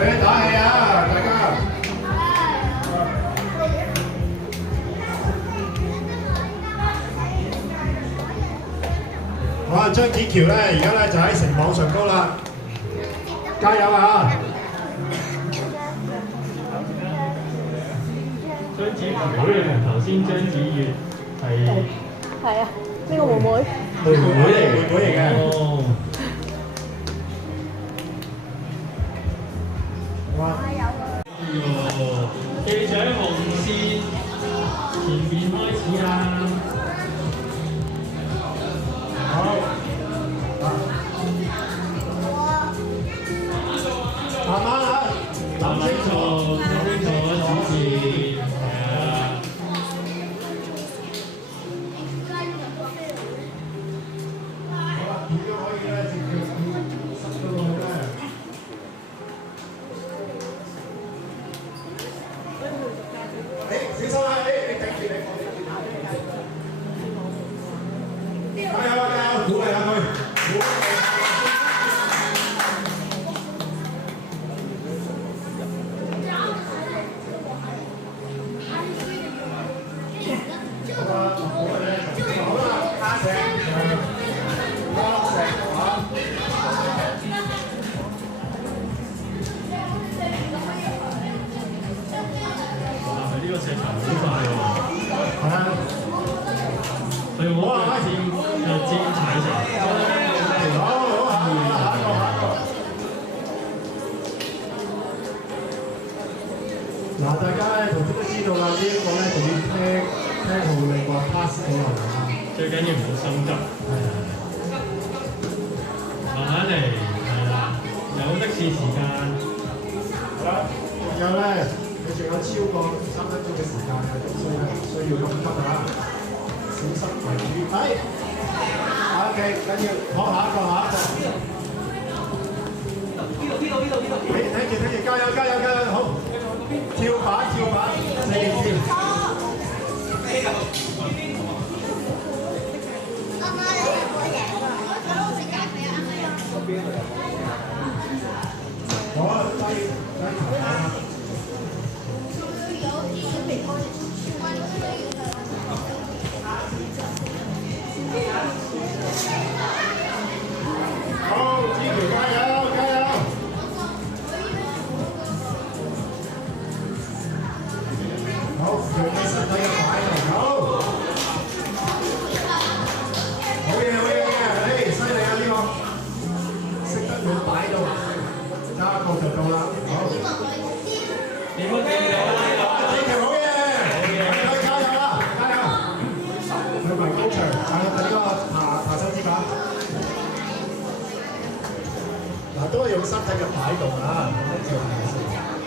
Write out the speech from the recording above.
你打氣啊，大家！好啊，張鐵橋咧，而家咧就喺城網上高啦，加油啊！張子怡好似同頭先張子悅係啊，呢個妹妹。妹妹嚟嘅。哦。哇！記住喺紅線前面開始啊！好。慢慢啊，諗清楚，指示。點都可以咧，直接塞咗落去咧。小心啊！你頂住你，加油啊！加油，鼓勵下佢。呢個石頭好快喎，係啊，係我箭踩成。好，下一個。嗱，大家咧頭先都知道啦，呢一個咧就要聽號令話 pass 到落嚟啦。最緊要唔好心急，慢慢嚟，係啦，有的是時間。好啦，仲有咧。你仲有超過3分鐘嘅時間嘅，咁所以咧需要急啊！小心為主。OK， 緊要，好，下一個。呢度。聽住，加油，好。跳板，4件跳。好啊，加油。好，子喬加油！好，用你身體嘅擺動，好嘢，犀利啊呢個，識得用擺動，加一個就到啦，好。點啊？子喬好嘢，加油啦！佢唔係高牆，係呢個爬身之板。嗱，都係用身體嘅擺動啊，咁樣就係。